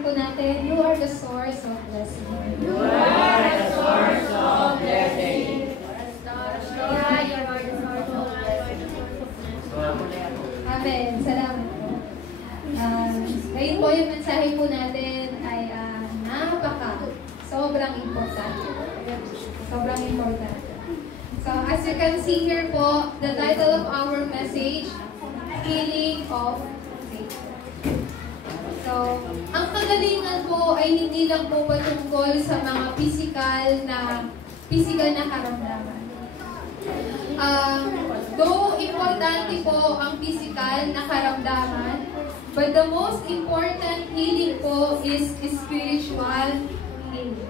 po natin, you are the source of blessing. You are the source of blessing. Amen. Salamat po. Ngayon po yung mensahe po natin ay sobrang importante. Sobrang importante. So, as you can see here po, the title of our message, Healing of Faith. So, ang kagalingan po ay hindi lang po patungkol sa mga physical na karamdaman. Though importante po ang physical na karamdaman, but the most important healing po is spiritual healing.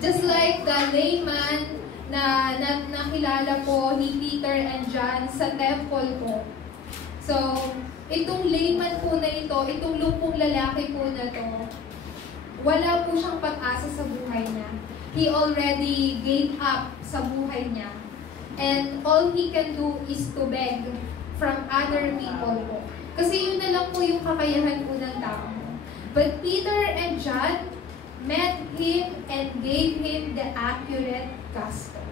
Just like the layman na nakilala po ni Peter and John sa temple po. So, itong layman po na ito, itong lumpong lalaki po na to, wala po siyang pag-asa sa buhay niya. He already gave up sa buhay niya. And all he can do is to beg from other people po. Kasi yun na lang po yung kakayahan po ng tao. But Peter and John met him and gave him the accurate gospel.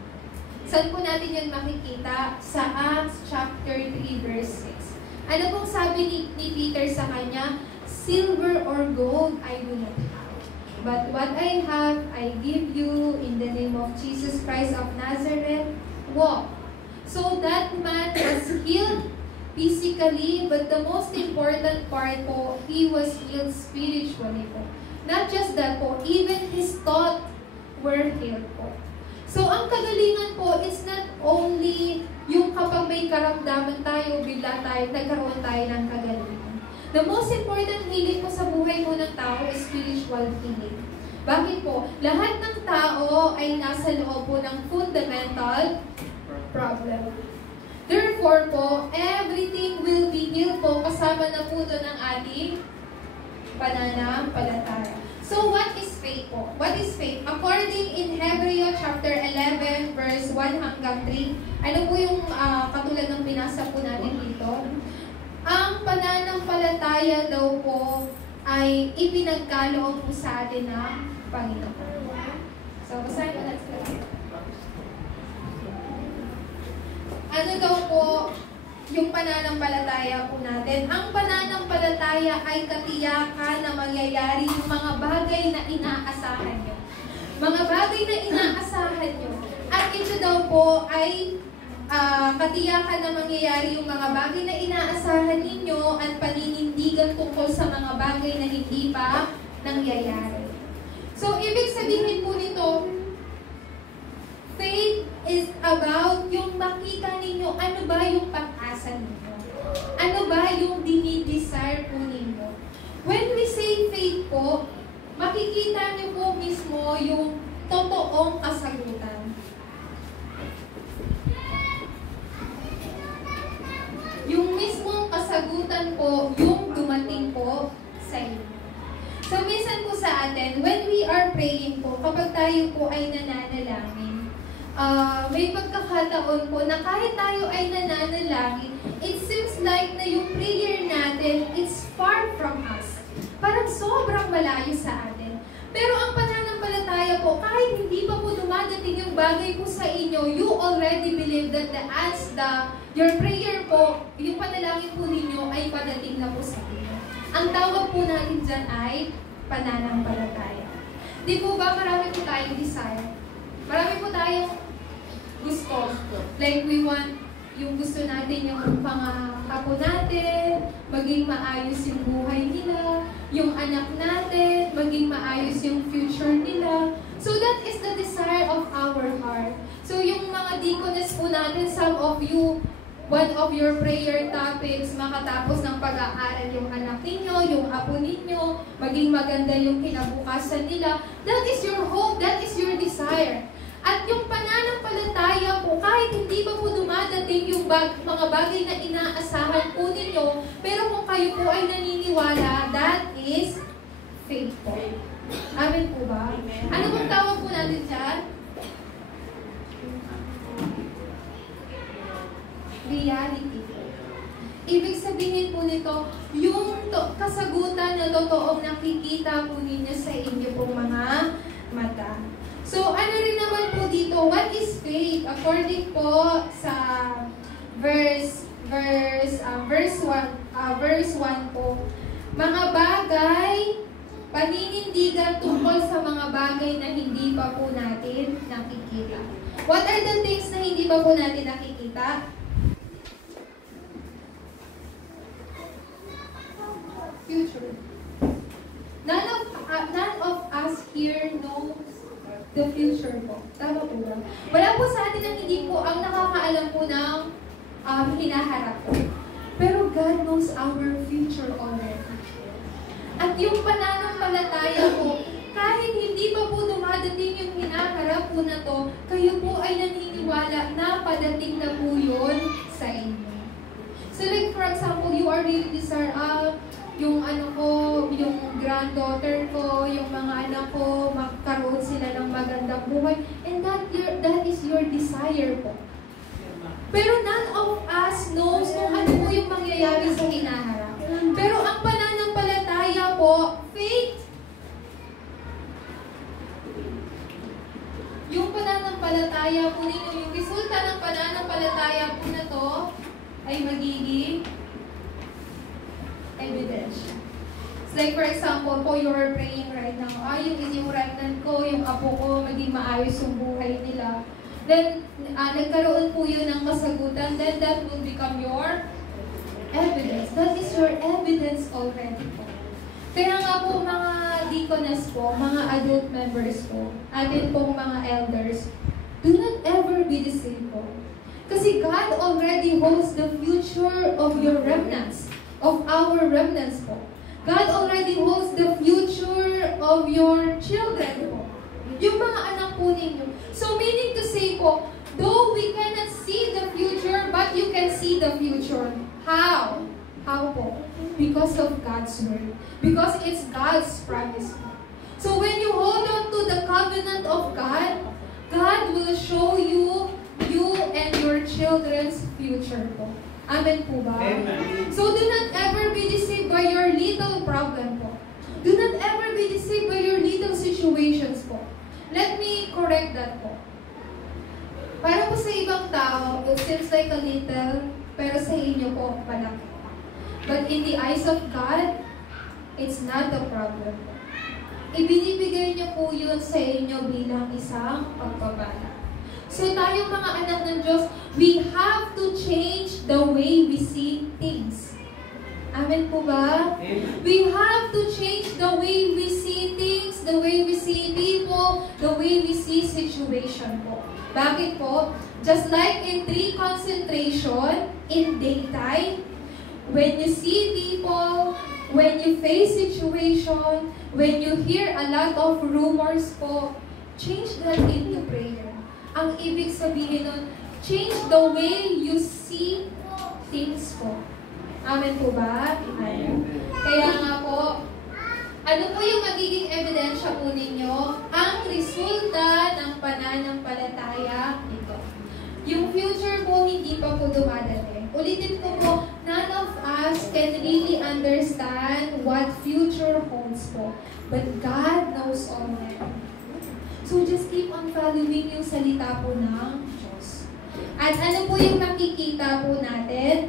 Saan po natin yun makikita? Sa Acts chapter 3 verse 6. Ano pong sabi ni Peter sa kanya? Silver or gold I do not have. But what I have, I give you in the name of Jesus Christ of Nazareth. Walk. So that man was healed physically, but the most important part po, he was healed spiritually po. Not just that po, even his thoughts were healed po. So, ang kagalingan po is not only yung kapag may karamdaman tayo, bigla nagkaroon tayo ng kagalingan. The most important healing po sa buhay po ng tao is spiritual healing. Bakit po? Lahat ng tao ay nasa loob po ng fundamental problem. Therefore po, everything will be healed po kasama na po doon ang ating pananampalataya. So, what is faith po? What is faith? According in Hebrew chapter 11 verse 1 hanggang 3, ano po yung katulad ng binasa po natin dito? Ang pananampalataya daw po ay ipinagkaloob po sa atin ng Panginoon. So, basahin ko natin. Ano daw po yung pananampalataya po natin? Ang pananampalataya ay katiyakan na mangyayari yung mga bagay na inaasahan nyo. Mga bagay na inaasahan nyo. At ito daw po ay katiyakan na mangyayari yung mga bagay na inaasahan ninyo at paninindigan tungkol sa mga bagay na hindi pa nangyayari. So, ibig sabihin po nito, faith is about yung makita ninyo ano ba yung pag-asa ninyo. Ano ba yung dinidesire po ninyo. When we say faith po, makikita niyo po mismo yung totoong kasagutan. Yung mismong kasagutan po, yung dumating po sa inyo. So, minsan po sa atin, when we are praying po, kapag tayo po ay nananalangin, may pagkakataon po na kahit tayo ay nananalangin, it seems like na yung prayer natin, it's far from us. Parang sobrang malayo sa atin. Pero ang pananampalataya po, kahit hindi pa po dumadating yung bagay po sa inyo, you already believe that your prayer po, yung panalangin po ninyo ay padating na po sa inyo. Ang tawag po natin dyan ay pananampalataya. Di po ba marami po tayong desire? Marami po tayong gusto. Like we want yung gusto natin, yung pangako natin, maging maayos yung buhay nila, yung anak natin, maging maayos yung future nila. So that is the desire of our heart. So yung mga deaconess po natin, some of you, one of your prayer topics, makatapos ng pag-aaral yung anak ninyo, yung apo ninyo, maging maganda yung kinabukasan nila. That is your hope, that is your desire. At yung pananampalataya po, kahit hindi pa po dumadating yung mga bagay na inaasahan po ninyo, pero kung kayo po ay naniniwala, that is faith po. Amen po ba? Ano pong tawag po natin dyan? Reality po. Ibig sabihin po nito, yung kasagutan na totoong nakikita po ninyo sa inyo pong mga mata. So, ano rin naman po dito, what is faith? According po sa verse 1 po, mga bagay, paninindigan tungkol sa mga bagay na hindi pa po natin nakikita. What are the things na hindi pa po natin nakikita? Future. None of us here knows the future po. Tama po ba? Wala po sa atin ang hindi po ang nakakaalam po ng hinaharap po. Pero God knows our future already. At yung pananampalataya po, kahit hindi pa po dumadating yung hinaharap po na to, kayo po ay naniniwala na padating na po yun sa inyo. So like for example, you are really desire, yung yung granddaughter ko, yung mga anak ko, magkaroon sila ng magandang buhay. And that is your desire po. Pero none of us knows kung ano po yung mangyayari sa hinaharap. Pero ang pananampalataya po, faith, yung pananampalataya po ninyo, yung resulta ng pananampalataya po na to, ay magiging evidence. It's like for example po, you are praying right now, yung pregnant ko, yung apo ko, maging maayos yung buhay nila. Then, nagkaroon po yun ng kasagutan, then that will become your evidence. That is your evidence already po. Kaya nga po mga deaconess po, mga adult members po, atin pong mga elders, do not ever be deceived po. Kasi God already holds the future of your remnants, of our remnants po. God already holds the future of your children po. Yung mga anak po ninyo. So meaning to say po, though we cannot see the future, but you can see the future. How? How po? Because of God's word. Because it's God's promise po. So when you hold on to the covenant of God, God will show you and your children's future po. Amen po ba? Amen. So do not ever be deceived by your little problem po. Do not ever be deceived by your little situations po. Let me correct that po. Para po sa ibang tao, it seems like a little, pero sa inyo po, malaki. But in the eyes of God, it's not a problem po. Ibinibigay niyo po yun sa inyo bilang isang pagpapala. So tayong mga anak ng Diyos, we have to change the way we see things. Amen po ba? Amen. We have to change the way we see things, the way we see people, the way we see situation po. Bakit po? Just like in tree concentration, in daytime, when you see people, when you face situation, when you hear a lot of rumors po, change that into prayer. Ang ibig sabihin nun, change the way you see things po. Amen po ba? Amen. Kaya nga po, ano po yung magiging ebidensya po ninyo? Ang resulta ng pananampalataya nito. Yung future po, hindi pa po dumadating. Ulitin ko po, none of us can really understand what future holds po. But God knows already. So just keep on following yung salita po ng Diyos. At ano po yung nakikita po natin?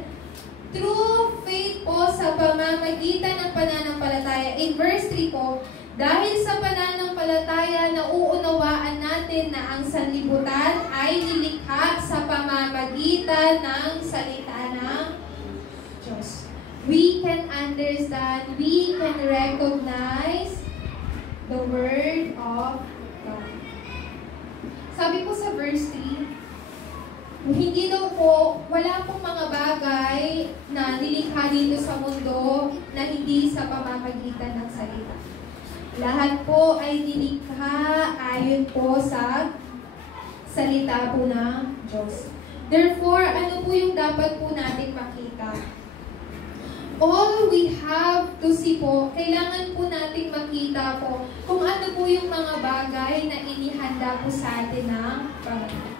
True faith po sa pamamagitan ng pananampalataya. In verse 3 po, dahil sa pananampalataya nauunawaan natin na ang sanlibutan ay nilikha sa pamamagitan ng salita ng Diyos. We can understand, we can recognize the Word of God. Sabi po sa verse 3, hindi daw po, wala pong mga bagay na nilikha dito sa mundo na hindi sa pamamagitan ng salita. Lahat po ay nilikha ayon po sa salita po ng Diyos. Therefore, ano po yung dapat po natin makita? All we have to see po, kailangan po natin makita po kung ano po yung mga bagay na inihanda po sa atin ng Panginoon.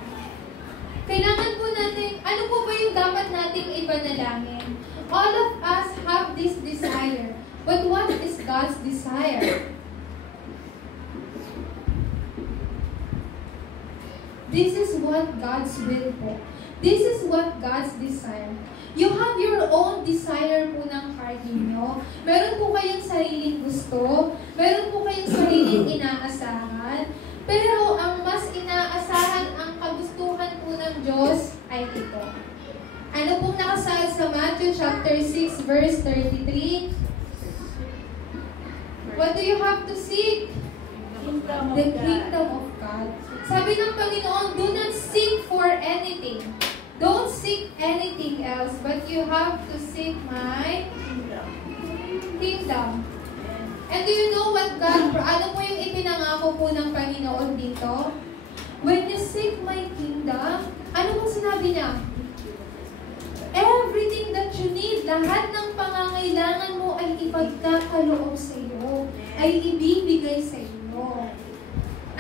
Kailangan po natin, ano po ba yung dapat nating ipanalangin? All of us have this desire. But what is God's desire? This is what God's will po. This is what God's desire. You have your own desire po ng heart ninyo. Meron po kayong sariling gusto. Meron po kayong sariling inaasahan. Pero ang mas inaasahan, ang kagustuhan po ng Diyos ay ito. Ano pong nakasaad sa Matthew chapter 6 verse 33? What do you have to seek? The kingdom of God. Sabi ng Panginoon, do not seek for anything. Don't seek anything else, but you have to seek my kingdom. And do you know what God, ano po yung ipinangako po ng Panginoon dito? When you seek my kingdom, ano pong sinabi niya? Everything that you need, lahat ng pangangailangan mo ay ipagkakaloob sa iyo, ay ibibigay sa iyo.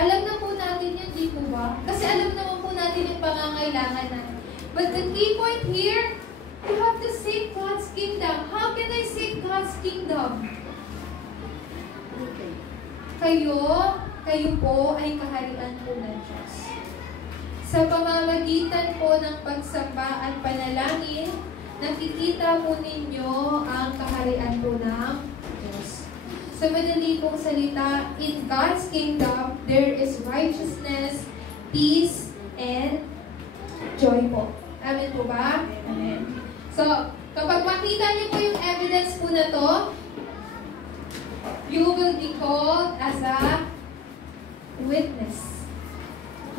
Alam na po natin yun, di po ba? Kasi alam naman po natin yung pangangailangan natin. But the key point here, you have to seek God's kingdom. How can I seek God's kingdom? Kayo po ay kaharian po ng Diyos. Sa pamamagitan po ng pagsamba at panalangin, nakikita po ninyo ang kaharian po ng Diyos. Sa madali pong salita, in God's kingdom, there is righteousness, peace, and joy po. Amen po ba? Amen. So, kapag makita niyo po yung evidence po na to, you will be called as a witness.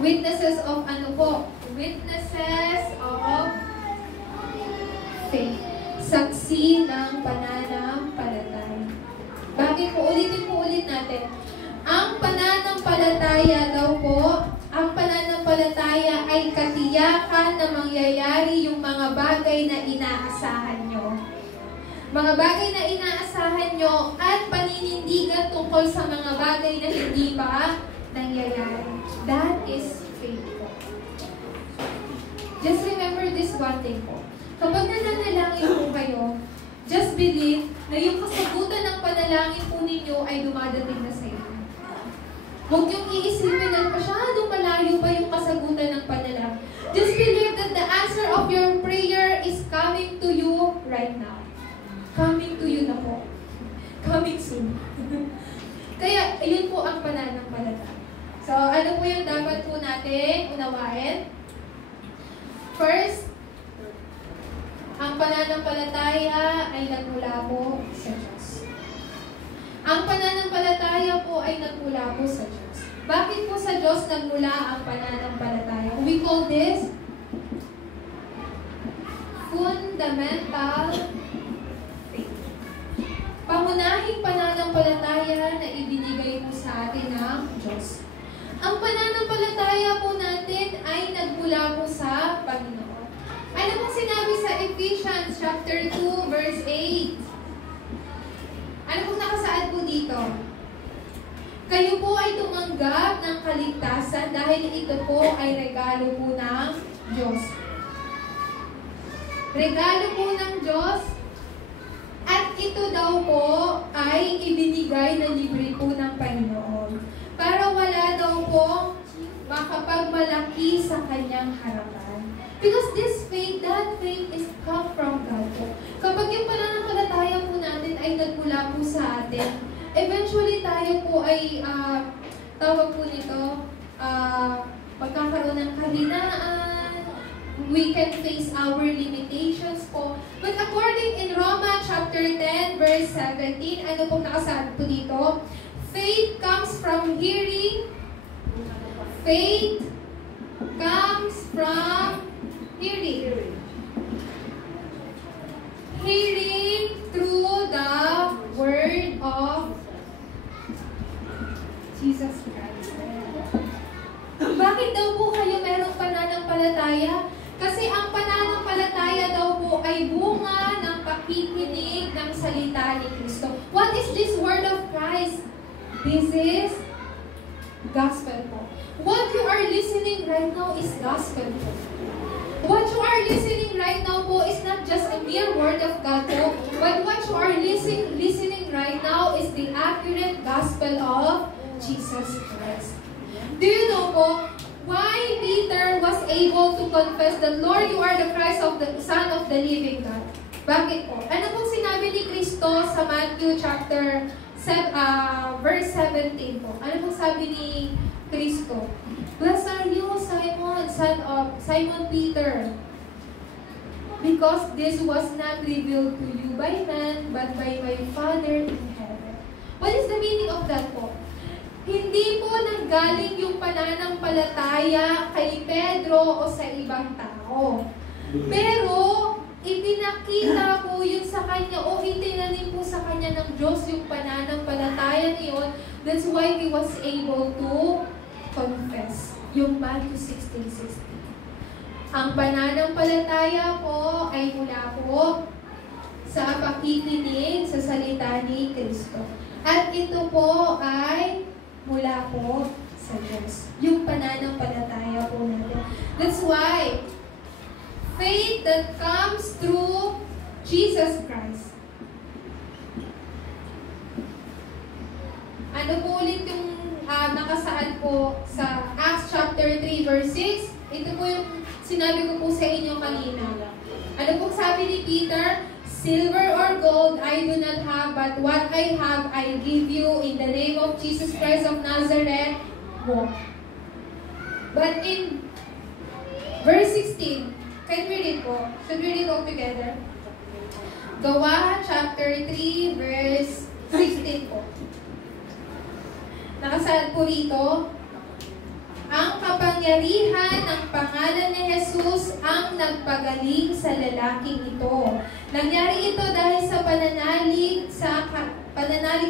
Witnesses of ano po? Witnesses of faith. Saksi ng pananampalataya. Bakit po? Ulitin po ulit natin. Ang pananampalataya daw po, ang pananampalataya ay katiyakan na mangyayari yung mga bagay na inaasahan nyo. Mga bagay na inaasahan nyo at paninindigan tungkol sa mga bagay na hindi pa nangyayari. That is faith po. Just remember this one thing po. Kapag nananalangin po kayo, just believe na yung kasagutan ng panalangin po ninyo ay dumadating na sa inyo. Huwag niyong iisipin na masyadong malayo pa yung kasagutan ng panalangin. Just believe that the answer of your prayer is coming to you right now. Coming to you na po. Coming soon. Kaya, ayun po ang pananampalataya. So, ano po yung dapat po natin unawain? First, ang pananampalataya ay nagmula po sa Diyos. Ang pananampalataya po ay nagmula po sa Diyos. Bakit po sa Diyos nagmula ang pananampalataya? We call this fundamental faith. Pangunahing pananampalataya na ibinigay po sa atin ng Diyos. Ang pananampalataya po natin ay nagmula po sa Panginoon. Ano pong sinabi sa Ephesians chapter 2 verse 8? Ano pong nakasaad po dito? Kayo po ay tumanggap ng kaligtasan dahil ito po ay regalo po ng Diyos. Regalo po ng Diyos at ito daw po ay ibinigay na libre po ng Panginoon para wala daw po makapagmalaki sa kanyang harapan. Because this faith, that faith is come from God po. Kapag yung pananampalataya po natin ay nagmula po sa atin, eventually tayo po ay, tawag po nito, magkakaroon ng kahinaan, we can face our limitations po. But according in Romans chapter 10, verse 17, ano pong nakasabi po dito? Faith comes from hearing. Faith comes from hearing. Hearing through the word of Jesus Christ. Bakit daw po kayo merong pananampalataya? Kasi ang pananampalataya daw po ay bunga ng pakikinig ng salita ni Kristo. What is this word of Christ? This is gospel po. What you are listening right now is gospel po. What you are listening right now po is not just a mere word of God po, but what you are listening right now is the accurate gospel of Jesus Christ. Do you know po, why Peter was able to confess that, Lord, you are the Christ of the Son of the living God? Bakit po? Ano pong sinabi ni Kristo sa Matthew chapter verse 17 po? Ano pong sabi ni Kristo? Blessed are you, Simon, son of Simon Peter, because this was not revealed to you by man, but by my Father in heaven. What is the meaning of that po? Hindi po nanggaling yung pananampalataya kay Pedro o sa ibang tao. Pero, ipinakita po yun sa kanya o itinanim po sa kanya ng Diyos yung pananampalataya niyon. That's why he was able to confess. Yung Matthew 16:16. Ang pananampalataya po ay mula po sa pakikinig sa salita ni Kristo. At ito po ay mula po sa Diyos. Yung pananampalataya po natin. That's why faith that comes through Jesus Christ. Ano po ulit yung nakasaad po sa Acts chapter 3 verse 6? Ito po yung sinabi ko po sa inyo kanina. Ano po sabi ni Peter? Silver or gold I do not have, but what I have I give you in the name of Jesus Christ of Nazareth. Walk. But in verse 16, can we read po? Should we read all together? Gawa chapter 3 verse 16 po. Nakasaad po rito, ang kapangyarihan ng pangalan ni Jesus ang nagpagaling sa lalaking ito. Nangyari ito dahil sa pananalig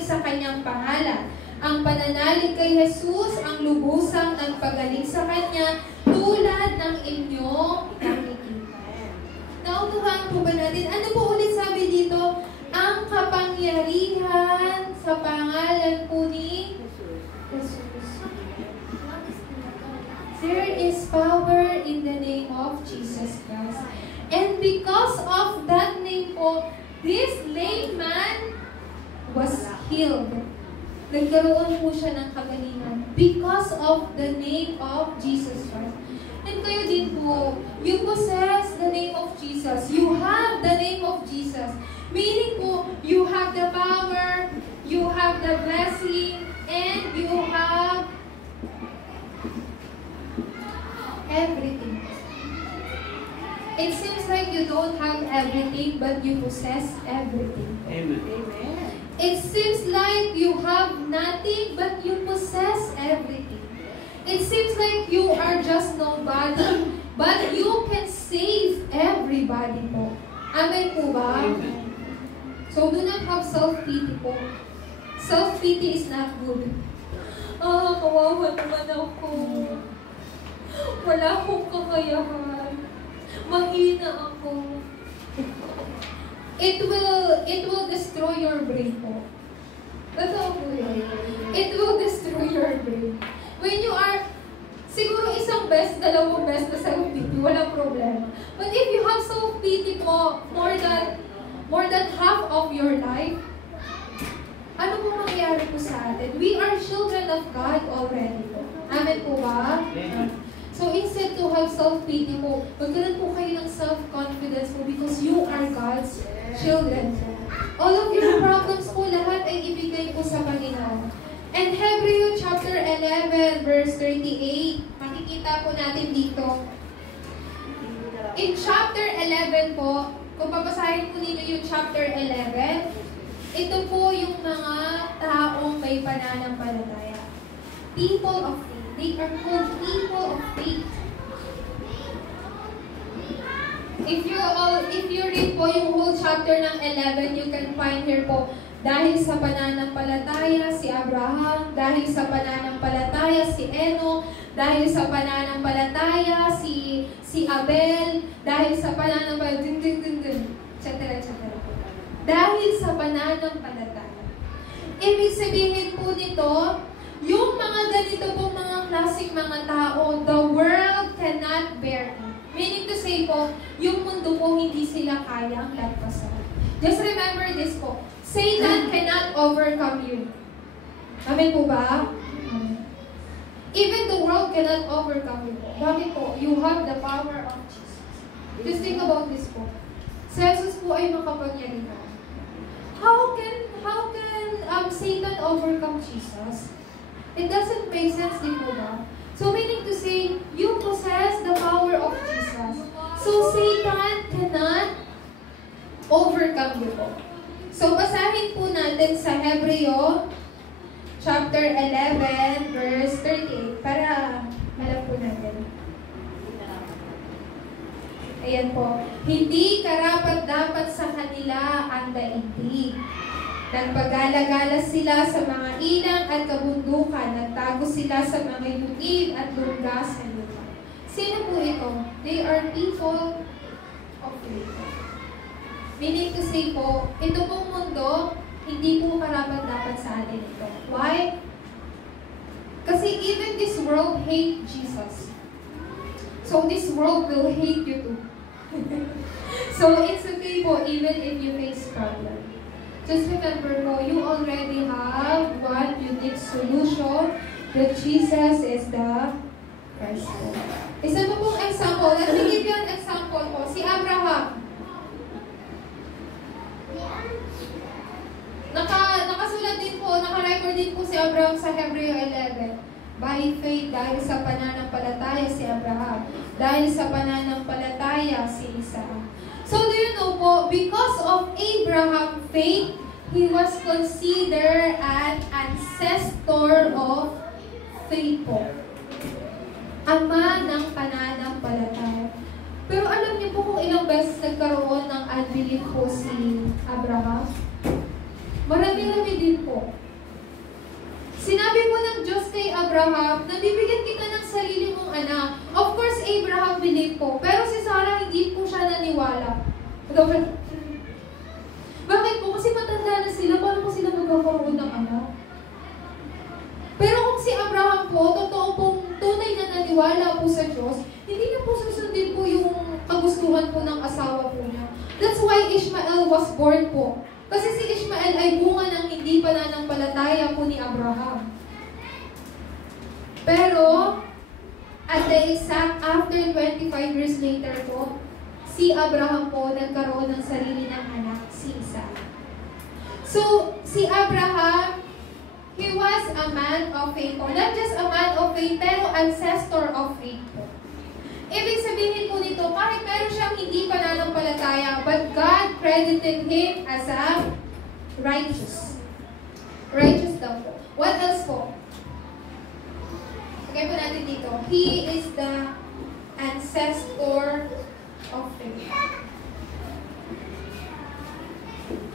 sa kanyang pangalan. Ang pananalig kay Jesus ang lubusang nagpagaling sa kanya tulad ng inyong nakikita. Nautuhan po ba natin? Ano po ulit sabi dito? Ang kapangyarihan sa pangalan po ni Jesus. There is power in the name of Jesus Christ. And because of that name po, this lame man was healed. Nagkaroon po siya ng kagalingan because of the name of Jesus Christ. And kayo din po, you possess the name of Jesus. You have the name of Jesus. Meaning po, you have the power, you have the blessing, and you have everything. It seems like you don't have everything, but you possess everything. Amen. Amen. It seems like you have nothing, but you possess everything. It seems like you are just nobody, but you can save everybody po. Amen po ba? Amen. So do not have self-pity po. Self-pity is not good. Kawawa naman ako. Wala akong kakayahan. Mahina ako. It will destroy your brain po. Totoo po yun. It will destroy your brain. When you are, siguro isang best, dalawang best na self-pity, walang problema. But if you have self-pity po, more than half of your life, ano po mangyayari po sa atin? We are children of God already po. Amen po ba? Amen. So instead to have self-pity po, magkaroon po kayo ng self-confidence po because you are God's children po. All of your problems po, lahat ay ibigay po sa Panginoon. And Hebrews chapter 11 verse 38, makikita po natin dito. In chapter 11 po, kung papasahin po ninyo yung chapter 11, ito po yung mga taong may pananampalataya. People of faith. They are called people of faith. If you read po yung whole chapter ng 11, you can find here po, dahil sa pananampalataya si Abraham, dahil sa pananampalataya si Enoch, dahil sa pananampalataya si Abel, dahil sa pananampalataya, etc. Dahil sa pananampalataya. Ibig sabihin po nito, yung mga ganito po mga klaseng mga tao, the world cannot bear it. Meaning to say po, yung mundo po hindi sila kayang lagpasan. Just remember this po, Satan cannot overcome you. Amen po ba? Even the world cannot overcome you po. Bakit po? You have the power of Jesus. Just think about this po. Si Jesus po ay makapangyarihan. How can Satan overcome Jesus? It doesn't make sense, di po ba? So meaning to say, you possess the power of Jesus. So Satan cannot overcome you po. So basahin po natin sa Hebreo chapter 11 verse 38 para alam po natin. Ayan po. Hindi karapat-dapat sa kanila ang daigdig. Nagpagala-gala sila sa mga ilang at kabundukan. Nagtago sila sa mga yungib at lungga sa lupa. Sino po ito? They are people of faith. Meaning to say po, ito pong mundo, hindi po karapat-dapat sa atin ito. Why? Kasi even this world hate Jesus. So this world will hate you too. So it's okay po even if you face problem. Just remember po, you already have one unique solution that Jesus is the Christ po. Isa po pong example. Let me give you an example po. Si Abraham. Nakasulat din po, naka-record din po si Abraham sa Hebreo 11. By faith, dahil sa pananampalataya si Abraham. Dahil sa pananampalataya si Isaac. So do you know po, because of Abraham's faith, he was considered an ancestor of faith po. Ama ng pananampalataya. Pero alam niyo po kung ilang beses nagkaroon ng unbelief po si Abraham? Marami-rami din po. Sinabi po ng Diyos kay Abraham, nabibigyan kita ng sarili mong anak. Of course, Abraham believed po. Pero si Sarah, hindi po siya naniwala. Bakit po? Kasi matanda na sila. Paano po sila magkakaroon ng anak? Pero kung si Abraham po, totoo pong tunay na naniwala po sa Diyos, hindi na po susundin po yung kagustuhan po ng asawa po niya. That's why Ishmael was born po. Kasi si Ishmael ay bunga ng hindi pananampalataya po ni Abraham. Pero, at the exact after 25 years later po, si Abraham po nagkaroon ng sarili ng anak, si Isaac. So, si Abraham, he was a man of faith po. Not just a man of faith, pero ancestor of faith po. Ibig sabihin po nito, kahit meron siyang hindi pananampalataya, but God credited him as a righteous. Righteous daw po. What else po? Lagay po natin dito. He is the ancestor of faith.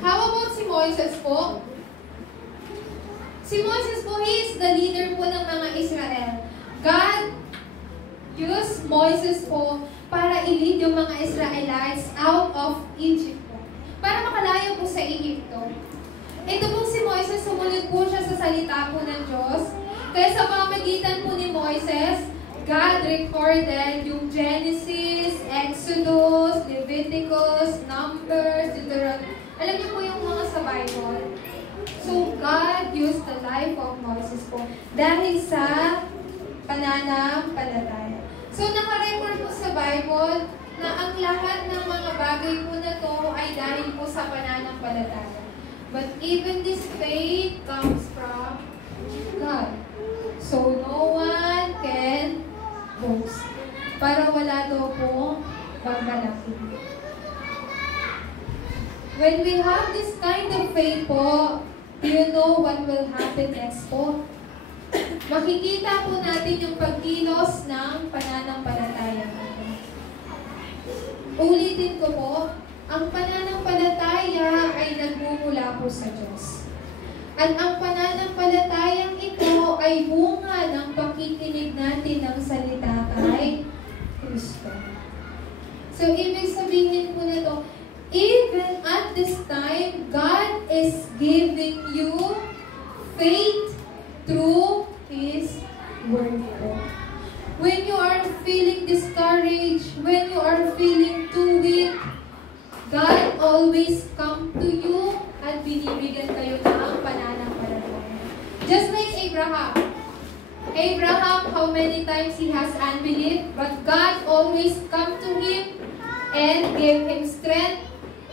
How about si Moises po? Si Moises po, he is the leader po ng mga Israel. God used Moises po para i-lead yung mga Israelites out of Egypt po. Para makalaya po sa Egypto. Ito po si Moises, sumunod po siya sa salita po ng Diyos. Kaya sa pamamagitan po ni Moises, God recorded yung Genesis, Exodus, Leviticus, Numbers, Deuteronomy. Alam niyo po yung mga sa Bible. So, God used the life of Moses po dahil sa pananampalataya. So, naka-record po sa Bible na ang lahat ng mga bagay po na to ay dahil po sa pananampalataya. But even this faith comes from God. So, no one can boast. Para wala daw po pagmalaki. When we have this kind of faith po, do you know what will happen next po? Makikita po natin yung pagkilos ng pananampalataya natin. Ulitin ko po, ang pananampalataya ay nagmumula po sa Diyos. At ang pananampalatayang ito ay bunga ng pakikinig natin ng salita kay Kristo. So, ibig sabihin po na ito, even at this time, God is giving you faith through His Word. When you are feeling discouraged, when you are feeling Abraham. Abraham, how many times he has unbelief, but God always come to him and gave him strength.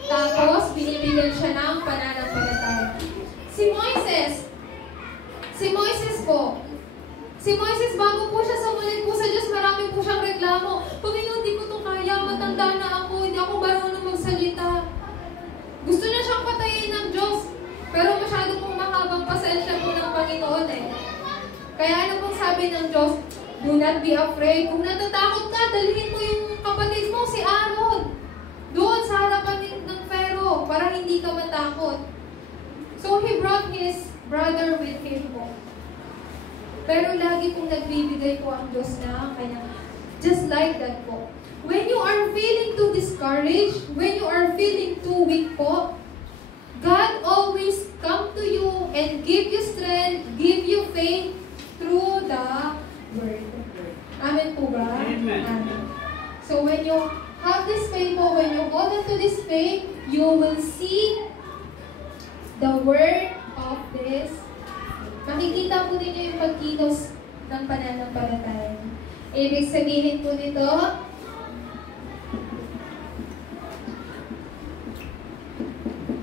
Tapos, binibigyan siya ng pananampalataya. Si Moises po. Si Moises, bago po siya sumunod po sa Diyos, marami po siyang reklamo. Panginoon, hindi ko ito kaya, matanda na ako, hindi ako marunong magsalita. Gusto na siyang patayin ng Diyos. Pero masyado pong mahabang pasensya po ng Panginoon eh. Kaya ano pong sabi ng Diyos? Do not be afraid. Kung natatakot ka, dalhin mo yung kapatid mo, si Aaron. Doon sa harapan ng Pharaoh, para hindi ka matakot. So he brought his brother with him po. Pero lagi pong nagbibigay po ang Diyos na kanya. Just like that po. When you are feeling too discouraged, when you are feeling too weak po, God always come to you and give you strength, give you faith through the Word. Amen po ba? Amen. So when you have this faith po, when you hold on to this faith, you will see the Word of this. Makikita po ninyo yung pagkilos ng pananampalataya. Ibig sabihin po nito,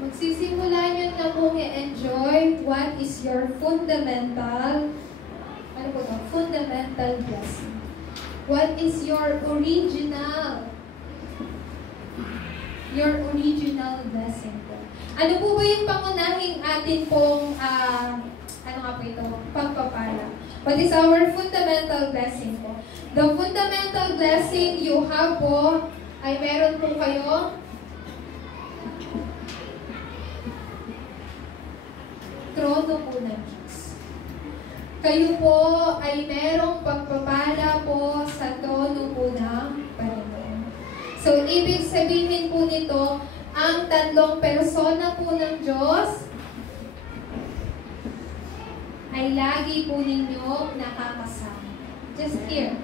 magsisimula nyo na pong i-enjoy what is your fundamental, fundamental blessing. What is your original blessing po? Ano po ba yung pangunahing atin pong, pagpapala? What is our fundamental blessing po? The fundamental blessing you have po, ay meron po kayo trono po ng Diyos. Kayo po ay merong pagpapala po sa trono po ng Panginoon. So, ibig sabihin po nito, ang tatlong persona po ng Diyos ay lagi po ninyo nakakasama. Just here.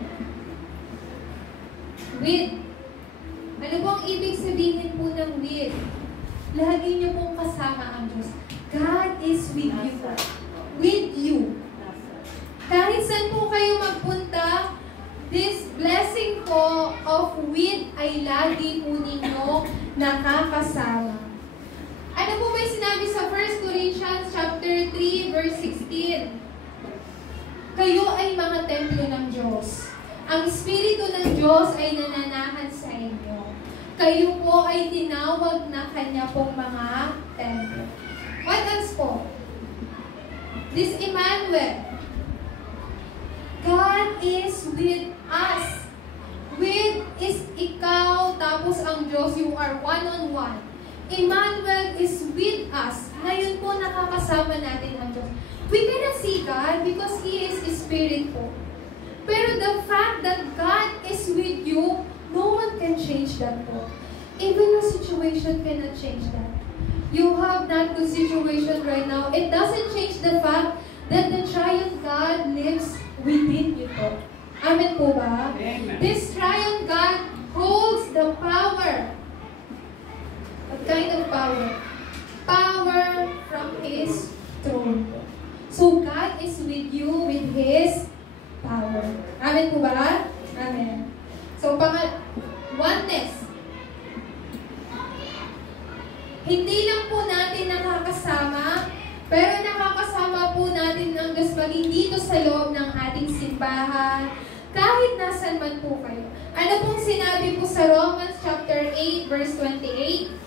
With. Ano po ang ibig sabihin po ng with? Lagi niyo pong kasama ang Diyos. God is with you. With you. Kahit saan po kayo magpunta, this blessing po of with ay lagi po ninyo nakakasama. Ano po may sinabi sa 1 Corinthians chapter 3 verse 16? Kayo ay mga templo ng Diyos. Ang Espiritu ng Diyos ay nananahan sa inyo. Kayo po ay tinawag na Kanya pong mga templo. What else po? This Emmanuel. God is with us. With is ikaw, tapos ang Diyos, you are one-on-one. Emmanuel is with us. Ngayon po nakakasama natin ang Diyos. We cannot see God because He is Spirit po. Pero the fact that God is with you, no one can change that po. Even your situation cannot change that. You have not good situation right now. It doesn't change the fact that the triune God lives within you po. Amen po ba? Amen. This triune God holds the power. What kind of power? Power from His throne. So God is with you with His power. Amen po ba? Amen. So oneness. Hindi lang po natin nakakasama, pero nakakasama po natin ang Diyos maging dito sa loob ng ating simbahan, kahit nasan man po kayo. Ano pong sinabi po sa Romans chapter 8 verse 28?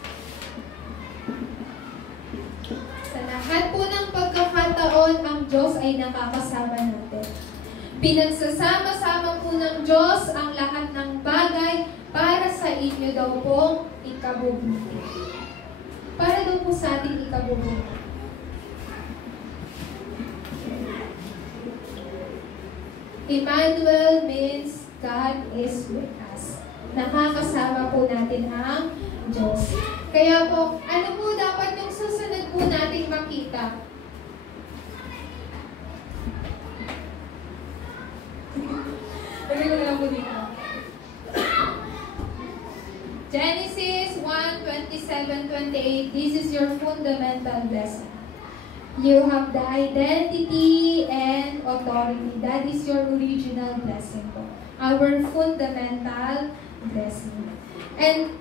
Sa lahat po ng pagkakataon, ang Diyos ay nakakasama natin. Pinagsasama-sama po ng Diyos ang lahat ng bagay para sa inyo daw pong ikabubuti. Para daw po sa ating ikabubuti. Emmanuel means God is with us. Nakakasama po natin ang Diyos. Kaya po, ano po dapat yung susunod po nating makita? Genesis 1:27-28. This is your fundamental blessing. You have the identity and authority. That is your original blessing po. Our fundamental blessing. And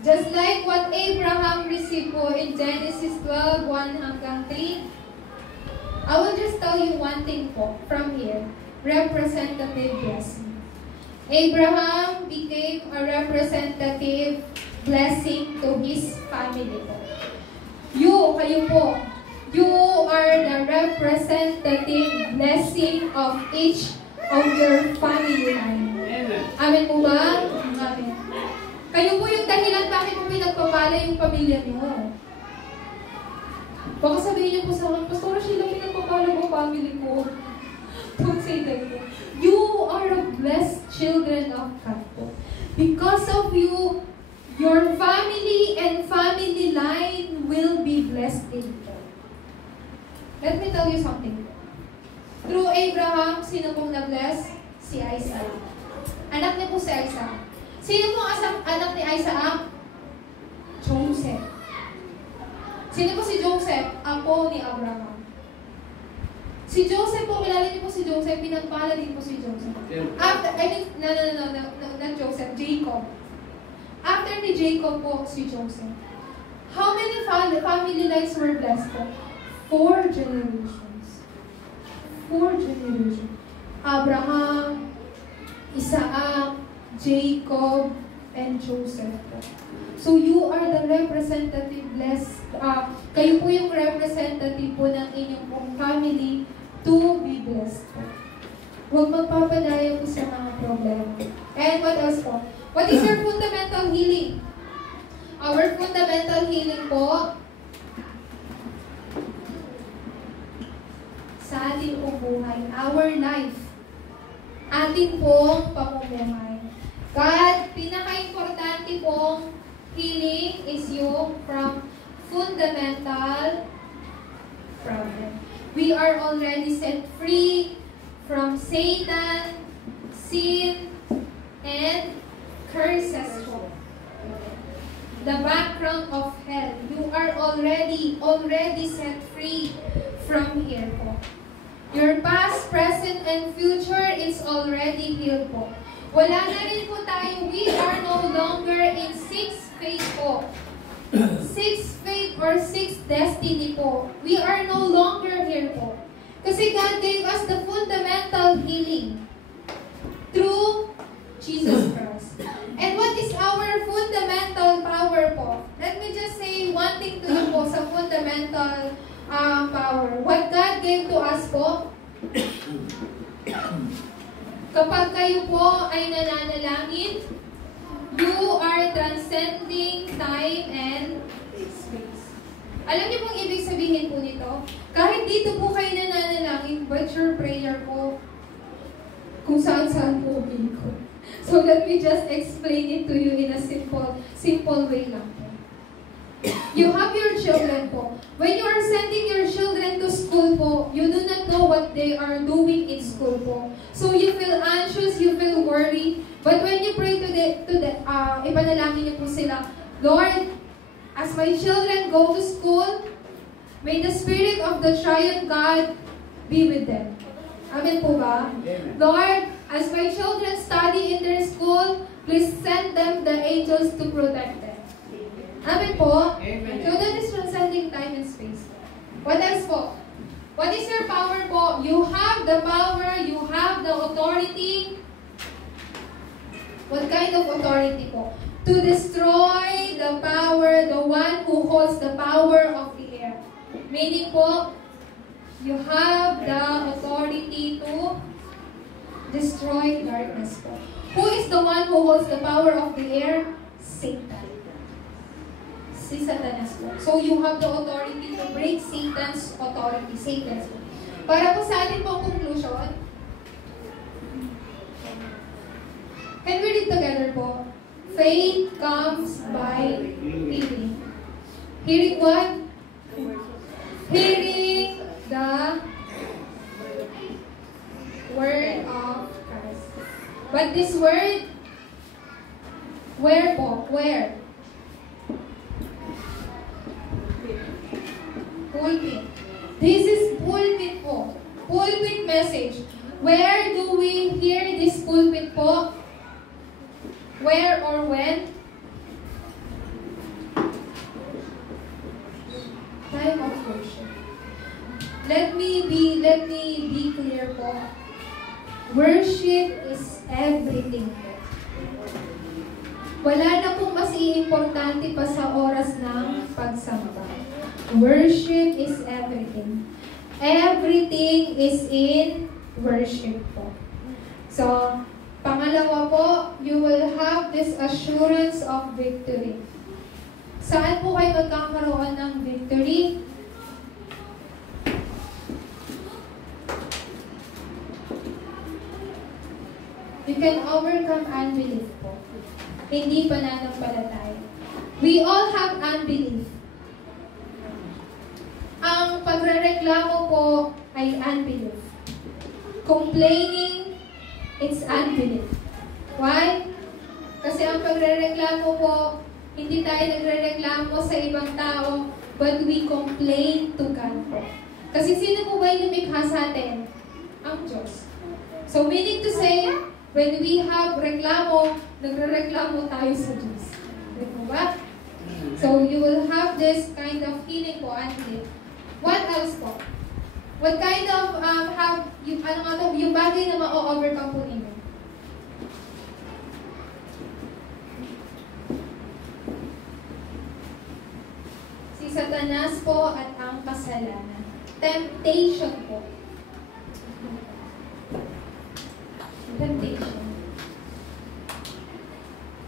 just like what Abraham received po in Genesis 12:1-3, I will just tell you one thing po from here. Representative blessing. Abraham became a representative blessing to his family po. Kayo po, you are the representative blessing of each of your family line. Amen po ba? Amen. Kayo po yung dahilan bakit po pinagpapala yung pamilya niyo. Baka sabihin niyo po sa akin, Pastora Sheila, pinagpapala mo family ko. Don't say that. You are a blessed children of God po. Because of you, your family and family line will be blessed in God. Let me tell you something. Through Abraham, sino pong na-bless? Si Isaac. Anak niya po si Isaac. Sino pong anak ni Isaac? Joseph. Sino po si Joseph? Apo ni Abraham. Si Joseph po, kilala niyo po si Joseph, pinagpala din po si Joseph. Not Joseph, Jacob. After ni Jacob po, si Joseph. How many family lines were blessed po? 4 generations. 4 generations. Abraham, Isaac, Jacob, and Joseph po. So you are the representative blessed. Kayo po yung representative po ng inyong pong family to be blessed po. Huwag magpapadaya po sa mga problema. And what else po? What is your fundamental healing? Our fundamental healing po sa ating pong buhay. Our life. Ating pong pamumuhay. God, pinaka-importante pong healing is yung from fundamental problem. We are already set free from Satan, sin, and curses po. The background of hell. You are already set free from here po. Your past, present, and future is already healed po. Wala na rin po tayo. We are no longer in 6th faith po. 6th faith or 6th destiny po. We are no longer here po. Kasi God gave us the fundamental healing through Jesus Christ. And what is our fundamental power po? Let me just say one thing to you po sa fundamental power. What God gave to us po, kapag kayo po ay nananalangin, you are transcending time and space. Alam niyo pong ibig sabihin po nito? Kahit dito po kayo nananalangin, but your prayer po, kung saan-saan po umikot. So let me just explain it to you in a simple way lang po. You have your children po. When you are sending your children to school po, you do not know what they are doing in school po. So you feel anxious, you feel worried. But when you pray ipanalangin niyo po sila, Lord, as my children go to school, may the Spirit of the Triune God be with them. Amen po ba? Amen. Lord, as my children study in their school, please send them the angels to protect them. Amen po? Amen. So that is transcending time and space. What else po? What is your power po? You have the power, you have the authority. What kind of authority po? To destroy the power, the one who holds the power of the air. Meaning po, you have the authority to destroy darkness po. Who is the one who holds the power of the air? Satan. Si Satanas po. So you have the authority to break Satan's authority. Satan's po. Para po sa ating pong conclusion, can we read together po? Faith comes by hearing. Hearing what? Hearing the word of Christ. But this word, where po? Where? Pulpit. This is pulpit po. Pulpit message. Where do we hear this pulpit po? Where or when? Time of worship. Let me be clear po. Worship is everything po. Wala na pong mas importante pa sa oras ng pagsamba. Worship is everything. Everything is in worship po. So, pangalawa po, you will have this assurance of victory. Saan po kayo magkakaroon ng victory? You can overcome unbelief po. Hindi pananampalataya. We all have unbelief. Ang pagrereklamo po ay unbelief. Complaining, it's unbelief. Why? Kasi ang pagrereklamo po, hindi tayo nagrereklamo sa ibang tao, but we complain to God po. Kasi sino po ba yung lumikha sa atin? Ang Diyos. So meaning to say, when we have reklamo, nagrereklamo tayo sa Diyos. Di po ba? So you will have this kind of feeling po, unbelief. What else po? What kind of yung bagay na ma-overcome po ninyo? Si Satanas po at ang kasalanan. Temptation po. Temptation.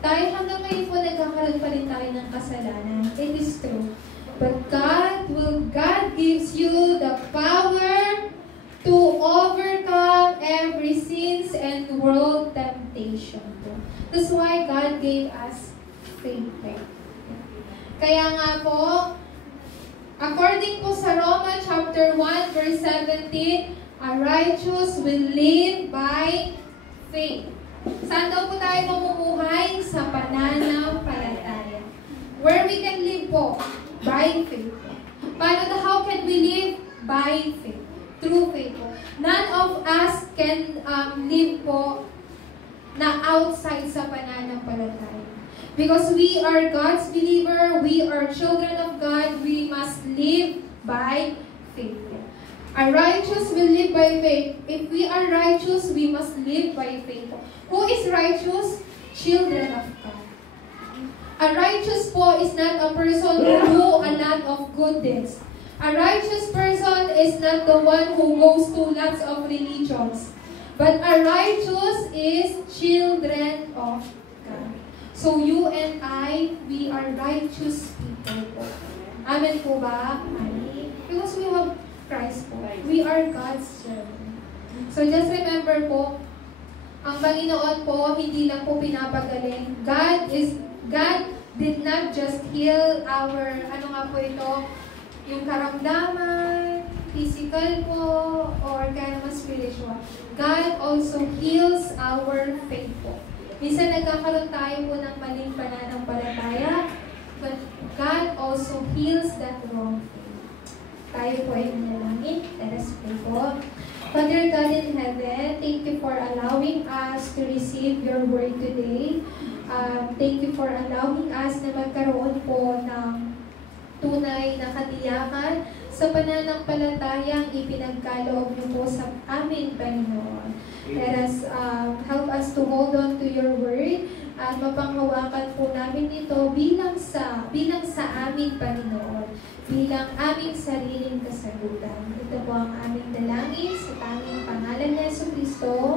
Tayo hanggang ngayon po nagkakaroon pa rin tayo ng kasalanan. It is true. But God gives you the power to overcome every sins and world temptation. That's why God gave us faith. Kaya nga po, according po sa Romans chapter 1 verse 17, a righteous will live by faith. Saan daw po tayo mamumuhay? Sa pananampalataya. Where we can live po? By faith. How can we live? By faith. Through faith po. None of us can live po na outside sa pananampalataya. Because we are God's believer, we are children of God, we must live by faith. A righteous will live by faith. If we are righteous, we must live by faith. Who is righteous? Children of God. A righteous po is not a person who do a lot of good deeds. A righteous person is not the one who goes to lots of religions. But a righteous is children of God. So you and I, we are righteous people po. Amen po ba? Amen. Because we have Christ po. We are God's children. So just remember po, ang Panginoon po, hindi lang po pinapagaling. God did not just heal our, yung karamdaman, physical po, or kaya naman spiritual. God also heals our faith po. Minsan nagkakaroon tayo po ng maling pananampalataya, but God also heals that wrong faith. Tayo po ay manalangin. Let us pray po. Father God in heaven, thank you for allowing us to receive your word today. Thank you for allowing us na magkaroon po ng tunay na katiyakan sa pananampalatayang ipinagkaloob niyo po sa amin, Panginoon. Let us help us to hold on to your word at mapanghawakan po namin ito bilang sa amin, Panginoon, bilang aming sariling kasagutan. Ito po ang aming dalangin sa tanging pangalan ni Jesucristo.